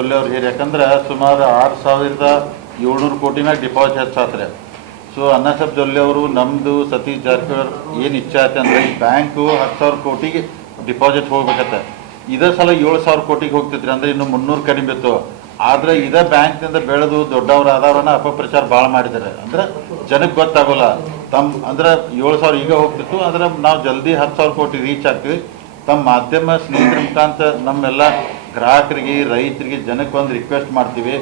ಅವ್ರು ಹೇಳಿ ಯಾಕಂದ್ರೆ ಸುಮಾರು 6,700 ಕೋಟಿ ಮ್ಯಾಗ ಡಿಪಾಸಿಟ್ ಹೆಚ್ಚಾತ್ರೆ. ಸೊ ಅನ್ನಸಾಬ್ ಜೊಲ್ಲೆ ಅವರು ನಮ್ಮದು ಸತೀಶ್ ಜಾರಕಿಹೊಳಿ ಏನು ಇಚ್ಛೆ ಆಯ್ತು ಅಂದರೆ ಈ ಬ್ಯಾಂಕು 10,000 ಕೋಟಿಗೆ ಡಿಪಾಸಿಟ್ ಹೋಗ್ಬೇಕತ್ತೆ. ಇದೇ ಸಲ 7,000 ಕೋಟಿಗೆ ಹೋಗ್ತಿದ್ರಿ ಅಂದರೆ ಇನ್ನು 300 ಕಡಿಮೆ ಇತ್ತು. ಆದರೆ ಇದೇ ಬ್ಯಾಂಕ್ನಿಂದ ಬೆಳೆದು ದೊಡ್ಡವ್ರು ಆದವ್ರನ್ನ ಅಪಪ್ರಚಾರ ಭಾಳ ಮಾಡಿದ್ದಾರೆ. ಅಂದರೆ ಜನಕ್ಕೆ ಗೊತ್ತಾಗೋಲ್ಲ ಅಂದರೆ 7,000 ಈಗ ಹೋಗ್ತಿತ್ತು, ಅಂದರೆ ನಾವು ಜಲ್ದಿ 10,000 ಕೋಟಿ ರೀಚ್ ಆಗ್ತೀವಿ. ತಮ್ಮ ಮಾಧ್ಯಮ ಸ್ನೇಹಿತರ ಮುಖಾಂತರ ನಮ್ಮೆಲ್ಲ ಗ್ರಾಹಕರಿಗೆ, ರೈತರಿಗೆ, ಜನಕ್ಕೆ ಒಂದು ರಿಕ್ವೆಸ್ಟ್ ಮಾಡ್ತೀವಿ,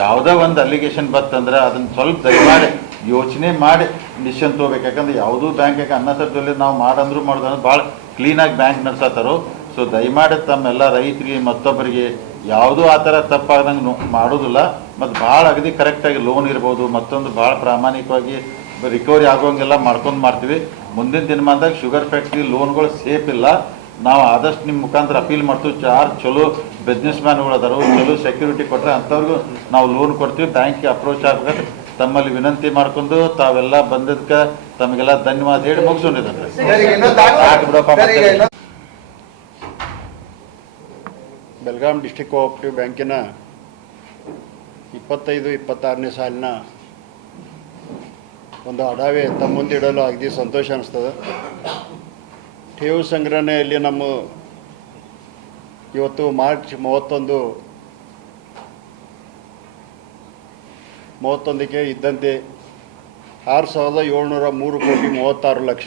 ಯಾವುದೇ ಒಂದು ಅಲಿಗೇಷನ್ ಬರ್ತಂದ್ರೆ ಅದನ್ನು ಸ್ವಲ್ಪ ದಯಮಾಡಿ ಯೋಚನೆ ಮಾಡಿ ಡಿಸಿಷನ್ ತೊಗೋಬೇಕು. ಯಾಕಂದ್ರೆ ಯಾವುದೂ ಬ್ಯಾಂಕ್ ಯಾಕೆ ಅನ್ನಸಾಬ್ ಜೊಲ್ಲೆ ನಾವು ಮಾಡೋದು ಭಾಳ ಕ್ಲೀನಾಗಿ ಬ್ಯಾಂಕ್ ನಡೆಸತ್ತಾರೋ. ಸೊ ದಯಮಾಡಿ ತಮ್ಮೆಲ್ಲ ರೈತರಿಗೆ ಮತ್ತೊಬ್ಬರಿಗೆ ಯಾವುದೂ ಆ ಥರ ತಪ್ಪಾಗದಂಗೆ ಮಾಡೋದಿಲ್ಲ. ಮತ್ತು ಭಾಳ ಅಗದಿ ಕರೆಕ್ಟಾಗಿ ಲೋನ್ ಇರ್ಬೋದು, ಮತ್ತೊಂದು ಭಾಳ ಪ್ರಾಮಾಣಿಕವಾಗಿ ರಿಕವರಿ ಆಗೋಂಗೆಲ್ಲ ಮಾಡ್ತೀವಿ. ಮುಂದಿನ ದಿನಮಾನದಾಗ ಶುಗರ್ ಫ್ಯಾಕ್ಟ್ರಿ ಲೋನ್ಗಳು ಸೇಫ್ ಇಲ್ಲ. ನಾವು ಆದಷ್ಟು ನಿಮ್ಮ ಮುಖಾಂತರ ಅಪೀಲ್ ಮಾಡ್ತೀವಿ. ಚಲೋ ಬಿಸ್ನೆಸ್ ಮ್ಯಾನ್ಗಳು ಅದಾರು, ಚಲೋ ಸೆಕ್ಯೂರಿಟಿ ಕೊಟ್ಟರೆ ಅಂಥವ್ರಿಗೂ ನಾವು ಲೋನ್ ಕೊಡ್ತೀವಿ. ಬ್ಯಾಂಕ್ಗೆ ಅಪ್ರೋಚ್ ಆಗ್ಬೇಕಾದ್ರೆ ತಮ್ಮಲ್ಲಿ ವಿನಂತಿ ಮಾಡ್ಕೊಂಡು ತಾವೆಲ್ಲ ಬಂದದಕ್ಕೆ ತಮಗೆಲ್ಲ ಧನ್ಯವಾದ ಹೇಳಿ ಮುಗಿಸ್ಕೊಂಡಿದ್ದಾರೆ. ಬೆಳಗಾಂ ಡಿಸ್ಟ್ರಿಕ್ಟ್ ಕೋಆಪರೇಟಿವ್ ಬ್ಯಾಂಕಿನ 25-26ನೇ ಸಾಲಿನ ಒಂದು ಅಡಾವೆ ತಮ್ಮ ಮುಂದೆ ಇಡಲು ಅಗದಿ ಸಂತೋಷ ಅನಿಸ್ತದೆ. ಠೇವು ಸಂಗ್ರಹಣೆಯಲ್ಲಿ ನಮ್ಮ ಇವತ್ತು ಮಾರ್ಚ್ 31ಕ್ಕೆ ಇದ್ದಂತೆ 6,703 ಕೋಟಿ 36 ಲಕ್ಷ,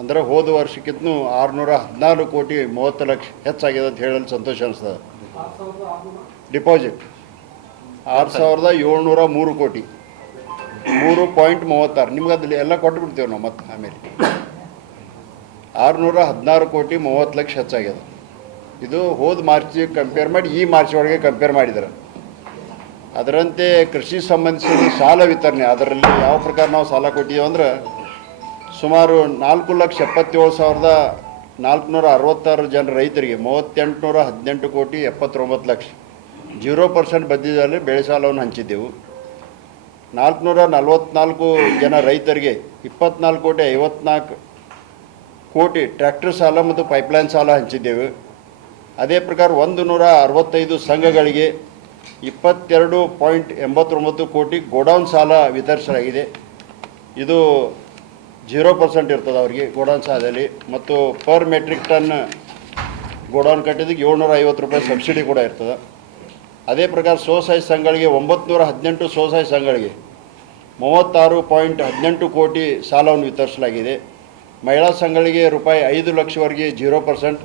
ಅಂದರೆ ಹೋದ ವರ್ಷಕ್ಕಿಂತ 614 ಕೋಟಿ 30 ಲಕ್ಷ ಹೆಚ್ಚಾಗಿದೆ ಅಂತ ಹೇಳಲು ಸಂತೋಷ ಅನಿಸ್ತದೆ. ಡಿಪಾಸಿಟ್ 6,703 ಕೋಟಿ 3.36, ನಿಮ್ಗೆ ಅದಲ್ಲಿ ಎಲ್ಲ ಕೊಟ್ಟು ಬಿಡ್ತೇವೆ ನಾವು. ಮತ್ತು ಆಮೇಲೆ 616 ಕೋಟಿ 30 ಲಕ್ಷ ಹೆಚ್ಚಾಗಿದೆ. ಇದು ಹೋದ ಮಾರ್ಚಿಗೆ ಕಂಪೇರ್ ಮಾಡಿ ಈ ಮಾರ್ಚ್ ಒಳಗೆ ಕಂಪೇರ್ ಮಾಡಿದ್ದಾರೆ. ಅದರಂತೆ ಕೃಷಿ ಸಂಬಂಧಿಸಿದ ಸಾಲ ವಿತರಣೆ, ಅದರಲ್ಲಿ ಯಾವ ಪ್ರಕಾರ ನಾವು ಸಾಲ ಕೊಟ್ಟಿದ್ದೀವಿ ಅಂದರೆ ಸುಮಾರು 4,77,466 ಜನ ರೈತರಿಗೆ 3,818 ಕೋಟಿ 79 ಲಕ್ಷ 0% ಬಡ್ಡಿದಲ್ಲಿ ಬೆಳೆ ಸಾಲವನ್ನು ಹಂಚಿದ್ದೆವು. 444 ಜನ ರೈತರಿಗೆ 24 ಕೋಟಿ 54 ಕೋಟಿ ಟ್ರ್ಯಾಕ್ಟರ್ ಸಾಲ ಮತ್ತು ಪೈಪ್ಲೈನ್ ಸಾಲ ಹಂಚಿದ್ದೇವೆ. ಅದೇ ಪ್ರಕಾರ 165 ಸಂಘಗಳಿಗೆ 22.89 ಕೋಟಿ ಗೋಡೌನ್ ಸಾಲ ವಿತರಿಸಲಾಗಿದೆ. ಇದು 0% ಇರ್ತದೆ ಅವರಿಗೆ ಗೋಡೌನ್ ಸಾಲದಲ್ಲಿ. ಮತ್ತು ಪರ್ ಮೆಟ್ರಿಕ್ ಟನ್ ಗೋಡೌನ್ ಕಟ್ಟಿದ್ದಕ್ಕೆ 750 ರೂಪಾಯಿ ಸಬ್ಸಿಡಿ ಕೂಡ ಇರ್ತದೆ. ಅದೇ ಪ್ರಕಾರ ಸ್ವಸಹಾಯ ಸಂಘಗಳಿಗೆ 918 ಸ್ವಸಹಾಯ ಸಂಘಗಳಿಗೆ 36.18 ಕೋಟಿ ಸಾಲವನ್ನು ವಿತರಿಸಲಾಗಿದೆ. ಮಹಿಳಾ ಸಂಘಗಳಿಗೆ ರೂಪಾಯಿ 5 ಲಕ್ಷವರೆಗೆ 0%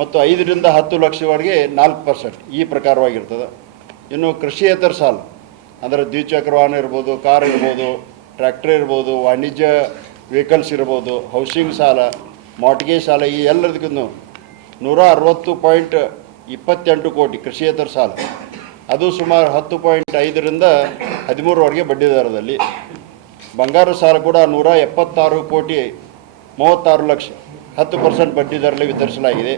ಮತ್ತು 5ರಿಂದ 10 ಲಕ್ಷವರೆಗೆ 4% ಈ ಪ್ರಕಾರವಾಗಿರ್ತದೆ. ಇನ್ನು ಕೃಷಿಯೇತರ ಸಾಲ ಅಂದರೆ ದ್ವಿಚಕ್ರ ವಾಹನ ಇರ್ಬೋದು, ಕಾರ್ ಇರ್ಬೋದು, ಟ್ರ್ಯಾಕ್ಟರ್ ಇರ್ಬೋದು, ವಾಣಿಜ್ಯ ವೆಹಿಕಲ್ಸ್ ಇರ್ಬೋದು, ಹೌಸಿಂಗ್ ಸಾಲ, ಮಾರ್ಟ್ಗೇಜ್ ಸಾಲ, ಈ ಎಲ್ಲದಕ್ಕೂ 160.28 ಕೋಟಿ ಕೃಷಿಯೇತರ ಸಾಲ, ಅದು ಸುಮಾರು 10.5ರಿಂದ 13ವರೆಗೆ ಬಡ್ಡಿ ದರದಲ್ಲಿ. ಬಂಗಾರ ಸಾಲ ಕೂಡ 176 ಕೋಟಿ 36 ಲಕ್ಷ 10% ಬಡ್ಡಿ ದರದಲ್ಲಿ ವಿತರಿಸಲಾಗಿದೆ.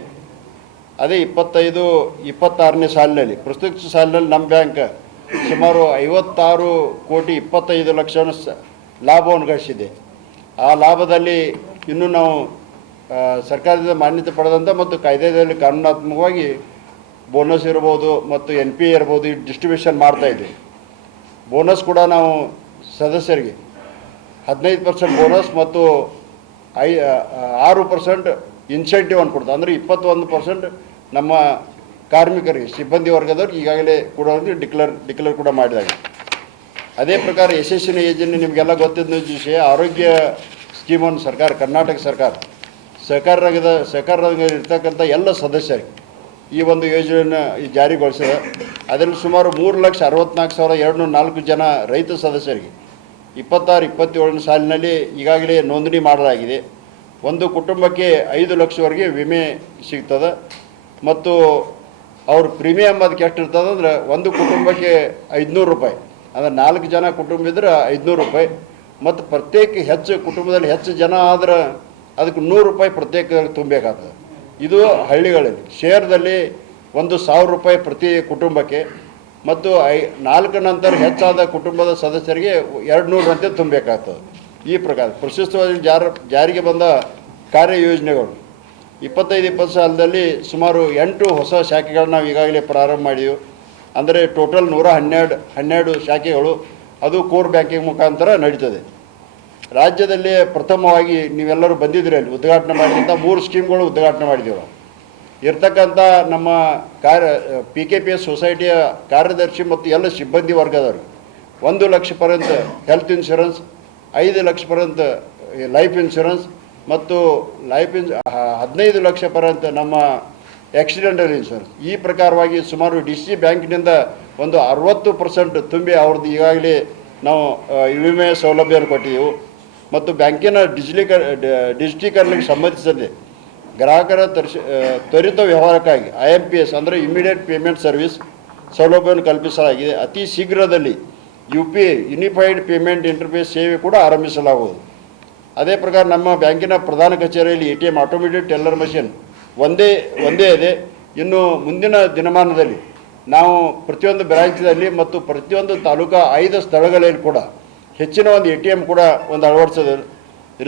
ಅದೇ 25-26ನೇ ಸಾಲಿನಲ್ಲಿ ಪ್ರಸ್ತುತ ಸಾಲಿನಲ್ಲಿ ನಮ್ಮ ಬ್ಯಾಂಕ್ ಸುಮಾರು 56 ಕೋಟಿ 25 ಲಕ್ಷವನ್ನು ಲಾಭವನ್ನು ಗಳಿಸಿದೆ. ಆ ಲಾಭದಲ್ಲಿ ಇನ್ನೂ ನಾವು ಸರ್ಕಾರದಿಂದ ಮಾನ್ಯತೆ ಪಡೆದಂಥ ಮತ್ತು ಕಾಯ್ದೆಯಲ್ಲಿ ಕಾನೂನಾತ್ಮಕವಾಗಿ ಬೋನಸ್ ಇರ್ಬೋದು ಮತ್ತು NPA ಇರ್ಬೋದು, ಈ ಡಿಸ್ಟ್ರಿಬ್ಯೂಷನ್ ಮಾಡ್ತಾಯಿದ್ದೀವಿ. ಬೋನಸ್ ಕೂಡ ನಾವು ಸದಸ್ಯರಿಗೆ 15% ಬೋನಸ್ ಮತ್ತು 6% ಇನ್ಸೆಂಟಿವನ್ನು ಕೊಡ್ತಾರೆ. ಅಂದರೆ 21% ನಮ್ಮ ಕಾರ್ಮಿಕರಿಗೆ, ಸಿಬ್ಬಂದಿ ವರ್ಗದವ್ರು ಈಗಾಗಲೇ ಕೂಡ ಡಿಕ್ಲೇರ್ ಕೂಡ ಮಾಡಿದಾಗ. ಅದೇ ಪ್ರಕಾರ ಯಶಸ್ವಿನಿ ಯೋಜನೆ ನಿಮಗೆಲ್ಲ ಗೊತ್ತಿದ್ದ ವಿಷಯ. ಆರೋಗ್ಯ ಸ್ಕೀಮನ್ನು ಸರ್ಕಾರ, ಕರ್ನಾಟಕ ಸರ್ಕಾರ ಸಹಕಾರ ರಂಗದಲ್ಲಿ ಇರ್ತಕ್ಕಂಥ ಎಲ್ಲ ಸದಸ್ಯರಿಗೆ ಈ ಒಂದು ಯೋಜನೆಯನ್ನು ಜಾರಿಗೊಳಿಸಿದೆ. ಅದರಲ್ಲಿ ಸುಮಾರು 3,64,204 ಜನ ರೈತ ಸದಸ್ಯರಿಗೆ 26-27ನೇ ಸಾಲಿನಲ್ಲಿ ಈಗಾಗಲೇ ನೋಂದಣಿ ಮಾಡಲಾಗಿದೆ. ಒಂದು ಕುಟುಂಬಕ್ಕೆ 5 ಲಕ್ಷವರೆಗೆ ವಿಮೆ ಸಿಗ್ತದೆ. ಮತ್ತು ಅವ್ರ ಪ್ರೀಮಿಯಮ್ ಅದಕ್ಕೆ ಎಷ್ಟು ಇರ್ತದೆ ಅಂದರೆ ಒಂದು ಕುಟುಂಬಕ್ಕೆ 500 ರೂಪಾಯಿ, ಅಂದರೆ 4 ಜನ ಕುಟುಂಬ ಇದ್ರೆ 500 ರೂಪಾಯಿ. ಮತ್ತು ಪ್ರತ್ಯೇಕ ಹೆಚ್ಚು ಕುಟುಂಬದಲ್ಲಿ ಹೆಚ್ಚು ಜನ ಆದ್ರೆ ಅದಕ್ಕೆ 100 ರೂಪಾಯಿ ಪ್ರತ್ಯೇಕ ತುಂಬಬೇಕಾಗ್ತದೆ. ಇದು ಹಳ್ಳಿಗಳಲ್ಲಿ. ಶೇರ್ದಲ್ಲಿ 1,000 ರೂಪಾಯಿ ಪ್ರತಿ ಕುಟುಂಬಕ್ಕೆ ಮತ್ತು 4 ನಂತರ ಹೆಚ್ಚಾದ ಕುಟುಂಬದ ಸದಸ್ಯರಿಗೆ 200ರಂತೆ ತುಂಬಬೇಕಾಗ್ತದೆ. ಈ ಪ್ರಕಾರ ಪ್ರಶಸ್ತವಾಗಿ ಜಾರಿಗೆ ಬಂದ ಕಾರ್ಯಯೋಜನೆಗಳು 25-20 ಸಾಲದಲ್ಲಿ ಸುಮಾರು 8 ಹೊಸ ಶಾಖೆಗಳನ್ನ ನಾವು ಈಗಾಗಲೇ ಪ್ರಾರಂಭ ಮಾಡಿದ್ದೀವಿ. ಅಂದರೆ ಟೋಟಲ್ 112 ಶಾಖೆಗಳು ಅದು ಕೋರ್ ಬ್ಯಾಂಕಿಂಗ್ ಮುಖಾಂತರ ನಡೀತದೆ. ರಾಜ್ಯದಲ್ಲಿ ಪ್ರಥಮವಾಗಿ ನೀವೆಲ್ಲರೂ ಬಂದಿದ್ದೀರಿ, ಅಲ್ಲಿ ಉದ್ಘಾಟನೆ ಮಾಡಿದಂಥ 3 ಸ್ಕೀಮ್ಗಳು ಉದ್ಘಾಟನೆ ಮಾಡಿದ್ದೀವಿ ನಾವು. ಇರ್ತಕ್ಕಂಥ ನಮ್ಮ PKPS ಸೊಸೈಟಿಯ ಕಾರ್ಯದರ್ಶಿ ಮತ್ತು ಎಲ್ಲ ಸಿಬ್ಬಂದಿ ವರ್ಗದವ್ರಿಗೆ 1 ಲಕ್ಷ ಪರ್ಯಂತ ಹೆಲ್ತ್ ಇನ್ಶೂರೆನ್ಸ್, 5 ಲಕ್ಷ ಪರ್ಯಂತ ಲೈಫ್ ಇನ್ಶೂರೆನ್ಸ್ ಮತ್ತು 15 ಲಕ್ಷ ಪರ್ಯಂತ ನಮ್ಮ ಆಕ್ಸಿಡೆಂಟಲ್ ಇನ್ಶೂರೆನ್ಸ್. ಈ ಪ್ರಕಾರವಾಗಿ ಸುಮಾರು DC ಬ್ಯಾಂಕಿನಿಂದ ಒಂದು 60% ತುಂಬಿ ಅವ್ರದ್ದು ಈಗಾಗಲೇ ನಾವು ವಿಮೆ ಸೌಲಭ್ಯವನ್ನು ಕೊಟ್ಟಿದ್ದೆವು. ಮತ್ತು ಬ್ಯಾಂಕಿನ ಡಿಜಿಟೀಕರಣಕ್ಕೆ ಸಂಬಂಧಿಸಿದಂತೆ ಗ್ರಾಹಕರ ತ್ವರಿತ ವ್ಯವಹಾರಕ್ಕಾಗಿ IMPS ಅಂದರೆ ಇಮಿಡಿಯೇಟ್ ಪೇಮೆಂಟ್ ಸರ್ವಿಸ್ ಸೌಲಭ್ಯವನ್ನು ಕಲ್ಪಿಸಲಾಗಿದೆ. ಅತಿ ಶೀಘ್ರದಲ್ಲಿ UPI ಯೂನಿಫೈಡ್ ಪೇಮೆಂಟ್ ಇಂಟರ್ಫೇಸ್ ಸೇವೆ ಕೂಡ ಆರಂಭಿಸಲಾಗುವುದು. ಅದೇ ಪ್ರಕಾರ ನಮ್ಮ ಬ್ಯಾಂಕಿನ ಪ್ರಧಾನ ಕಚೇರಿಯಲ್ಲಿ ATM ಆಟೋಮೇಟೆಡ್ ಟೆಲ್ಲರ್ ಮಷಿನ್ ಒಂದೇ ಇದೆ. ಇನ್ನು ಮುಂದಿನ ದಿನಮಾನದಲ್ಲಿ ನಾವು ಪ್ರತಿಯೊಂದು ಬ್ರಾಂಚ್ನಲ್ಲಿ ಮತ್ತು ಪ್ರತಿಯೊಂದು ತಾಲೂಕಾ 5 ಸ್ಥಳಗಳಲ್ಲಿ ಕೂಡ ಹೆಚ್ಚಿನ ಒಂದು ATM ಕೂಡ ಒಂದು ಅಳವಡಿಸಿದೆ.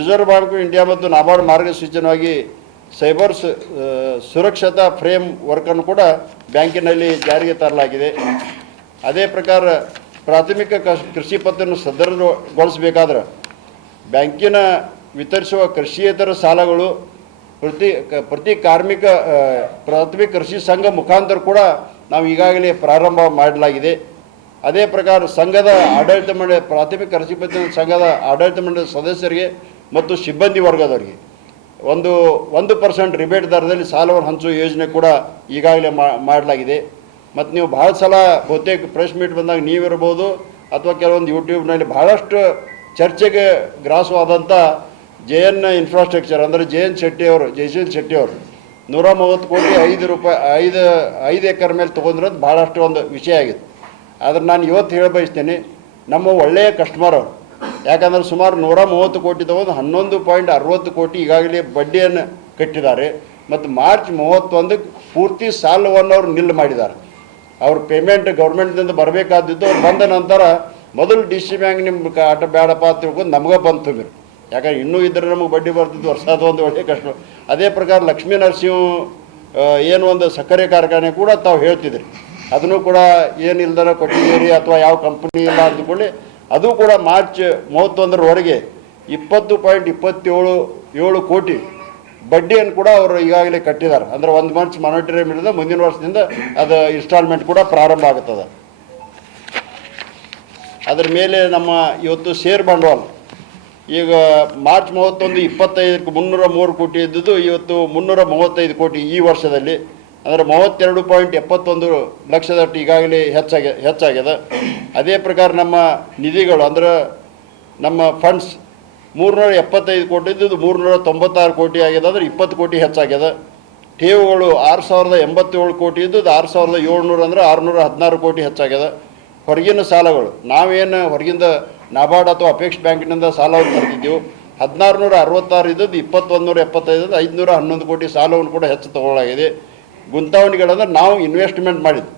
ರಿಸರ್ವ್ ಬ್ಯಾಂಕ್ ಆಫ್ ಇಂಡಿಯಾ ಮತ್ತು ನಾಬಾರ್ಡ್ ಮಾರ್ಗಸೂಚನೆಯಾಗಿ ಸೈಬರ್ ಸುರಕ್ಷತಾ ಫ್ರೇಮ್ ವರ್ಕನ್ನು ಕೂಡ ಬ್ಯಾಂಕಿನಲ್ಲಿ ಜಾರಿಗೆ ತರಲಾಗಿದೆ. ಅದೇ ಪ್ರಕಾರ ಪ್ರಾಥಮಿಕ ಕೃಷಿ ಪತ್ರವನ್ನು ಸದೃಢಗೊಳಿಸಬೇಕಾದ್ರೆ ಬ್ಯಾಂಕಿನ ವಿತರಿಸುವ ಕೃಷಿಯೇತರ ಸಾಲಗಳು ಪ್ರತಿ ಕಾರ್ಮಿಕ ಪ್ರಾಥಮಿಕ ಕೃಷಿ ಸಂಘ ಮುಖಾಂತರ ಕೂಡ ನಾವು ಈಗಾಗಲೇ ಪ್ರಾರಂಭ ಮಾಡಲಾಗಿದೆ. ಅದೇ ಪ್ರಕಾರ ಸಂಘದ ಆಡಳಿತ ಮಂಡಳಿ ಪ್ರಾಥಮಿಕ ಕೃಷಿ ಪತ್ತಿನ ಸಂಘದ ಆಡಳಿತ ಮಂಡಳಿ ಸದಸ್ಯರಿಗೆ ಮತ್ತು ಸಿಬ್ಬಂದಿ ವರ್ಗದವರಿಗೆ 1% ರಿಬೇಟ್ ದರದಲ್ಲಿ ಸಾಲವನ್ನು ಹಂಚುವ ಯೋಜನೆ ಕೂಡ ಈಗಾಗಲೇ ಮಾಡಲಾಗಿದೆ. ಮತ್ತು ನೀವು ಭಾಳ ಸಲ ಬಹುತೇಕ ಪ್ರೆಸ್ ಮೀಟ್ ಬಂದಾಗ ನೀವಿರ್ಬೋದು ಅಥವಾ ಕೆಲವೊಂದು ಯೂಟ್ಯೂಬ್ನಲ್ಲಿ ಭಾಳಷ್ಟು ಚರ್ಚೆಗೆ ಗ್ರಾಸವಾದಂಥ JN ಇನ್ಫ್ರಾಸ್ಟ್ರಕ್ಚರ್ ಅಂದರೆ ಜಯಂತ್ ಶೆಟ್ಟಿಯವರು 130 ಕೋಟಿ 5 ಎಕರ್ ಮೇಲೆ ತೊಗೊಂಡಿರೋದು ಭಾಳಷ್ಟು ಒಂದು ವಿಷಯ ಆಗಿದೆ. ಆದರೆ ನಾನು ಇವತ್ತು ಹೇಳ ಬಯಸ್ತೇನೆ, ನಮ್ಮ ಒಳ್ಳೆಯ ಕಸ್ಟಮರ್ ಅವರು. ಯಾಕಂದರೆ ಸುಮಾರು 130 ಕೋಟಿ ತೊಗೊಂಡು 11.60 ಕೋಟಿ ಈಗಾಗಲೇ ಬಡ್ಡಿಯನ್ನು ಕಟ್ಟಿದ್ದಾರೆ. ಮತ್ತು ಮಾರ್ಚ್ 31 ಪೂರ್ತಿ ಸಾಲವನ್ನು ಅವರು ನಿಲ್ ಮಾಡಿದ್ದಾರೆ. ಅವ್ರ ಪೇಮೆಂಟ್ ಗೌರ್ಮೆಂಟ್ದಿಂದ ಬರಬೇಕಾದಿದ್ದು ಅವ್ರು ಬಂದ ನಂತರ ಮೊದಲು DC ಬ್ಯಾಂಕ್ ನಿಮ್ಮ ಆಟ ಬೇಡಪ್ಪ ಅಂತ ತಿಳ್ಕೊಂಡು ನಮಗೆ ಬಂದು ತುಂಬಿರು. ಯಾಕಂದ್ರೆ ಇನ್ನೂ ಇದ್ದರೆ ನಮಗೆ ಬಡ್ಡಿ ಬರ್ತಿದ್ದು ವರ್ಷದ ಒಂದು ಒಳ್ಳೆಯ ಕಷ್ಟ. ಅದೇ ಪ್ರಕಾರ ಲಕ್ಷ್ಮೀ ನರಸಿಂಹ ಏನು ಒಂದು ಸಕ್ಕರೆ ಕಾರ್ಖಾನೆ ಕೂಡ ತಾವು ಹೇಳ್ತಿದ್ರಿ, ಅದನ್ನು ಕೂಡ ಏನಿಲ್ದರ ಕೊಟ್ಟಿದ್ದೀರಿ ಅಥವಾ ಯಾವ ಕಂಪ್ನಿ ಇಲ್ಲ ಅಂದ್ಕೊಳ್ಳಿ, ಅದು ಕೂಡ ಮಾರ್ಚ್ 31ರವರೆಗೆ 20.27 ಕೋಟಿ ಬಡ್ಡಿಯನ್ನು ಕೂಡ ಅವರು ಈಗಾಗಲೇ ಕಟ್ಟಿದ್ದಾರೆ. ಅಂದರೆ 1 ಮಂತ್ ಮಾನಿಟರಿ ಹಿಡಿದ ಮುಂದಿನ ವರ್ಷದಿಂದ ಅದು ಇನ್ಸ್ಟಾಲ್ಮೆಂಟ್ ಕೂಡ ಪ್ರಾರಂಭ ಆಗುತ್ತದೆ. ಅದರ ಮೇಲೆ ನಮ್ಮ ಇವತ್ತು ಷೇರ್ ಬಂಡವಾಳ ಈಗ ಮಾರ್ಚ್ 31 25ಕ್ಕೆ 303 ಕೋಟಿ ಇದ್ದದ್ದು ಇವತ್ತು 335 ಕೋಟಿ ಈ ವರ್ಷದಲ್ಲಿ, ಅಂದರೆ 32.71 ಲಕ್ಷದಷ್ಟು ಈಗಾಗಲೇ ಹೆಚ್ಚಾಗ್ಯದ. ಅದೇ ಪ್ರಕಾರ ನಮ್ಮ ನಿಧಿಗಳು ಅಂದರೆ ನಮ್ಮ ಫಂಡ್ಸ್ 375 ಕೋಟಿ ಇದ್ದದ್ದು 396 ಕೋಟಿ ಆಗ್ಯದ, ಅಂದರೆ 20 ಕೋಟಿ ಹೆಚ್ಚಾಗ್ಯದ. ಠೇವುಗಳು 6087 ಕೋಟಿ ಇದ್ದದ್ದು 6700 ಅಂದರೆ 616 ಕೋಟಿ ಹೆಚ್ಚಾಗ್ಯದ. ಹೊರಗಿನ ಸಾಲಗಳು ನಾವೇನು ಹೊರಗಿಂದ ನಾಬಾರ್ಡ್ ಅಥವಾ ಅಪೇಕ್ಷ ಬ್ಯಾಂಕಿನಿಂದ ಸಾಲವನ್ನು ತರ್ತಿದ್ದೆವು 1666 ಇದ್ದದ್ದು 2175 511 ಕೋಟಿ ಸಾಲವನ್ನು ಕೂಡ ಹೆಚ್ಚು ತಗೊಳ್ಳಲಾಗಿದೆ. ಗುಂತಾವಣೆಗಳಂದ್ರೆ ನಾವು ಇನ್ವೆಸ್ಟ್ಮೆಂಟ್ ಮಾಡಿದ್ದು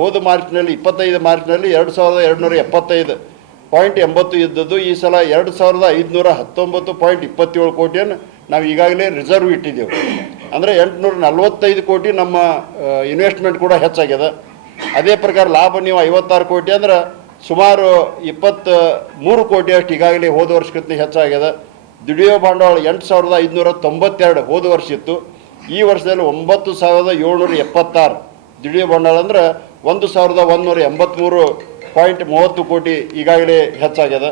ಹೋದ ಮಾರ್ಚ್ನಲ್ಲಿ 25 ಮಾರ್ಚ್ನಲ್ಲಿ 2275.80 ಇದ್ದದ್ದು ಈ ಸಲ 2519.27 ಕೋಟಿಯನ್ನು ನಾವು ಈಗಾಗಲೇ ರಿಸರ್ವ್ ಇಟ್ಟಿದ್ದೆವು. ಅಂದರೆ 845 ಕೋಟಿ ನಮ್ಮ ಇನ್ವೆಸ್ಟ್ಮೆಂಟ್ ಕೂಡ ಹೆಚ್ಚಾಗ್ಯದ. ಅದೇ ಪ್ರಕಾರ ಲಾಭ ನೀವು 56 ಕೋಟಿ ಅಂದ್ರೆ ಸುಮಾರು 23 ಕೋಟಿಯಷ್ಟು ಈಗಾಗಲೇ ಹೋದ ವರ್ಷಕ್ಕಿಂತ ಹೆಚ್ಚಾಗ್ಯದ. ದುಡಿಯೋ ಬಂಡವಾಳ 8592 ಹೋದ ವರ್ಷ ಇತ್ತು. ಈ ವರ್ಷದಲ್ಲಿ 9776 ದುಡಿಯೋ ಬಂಡವಾಳ ಅಂದ್ರೆ 1183.30 ಕೋಟಿ ಈಗಾಗಲೇ ಹೆಚ್ಚಾಗ್ಯದ.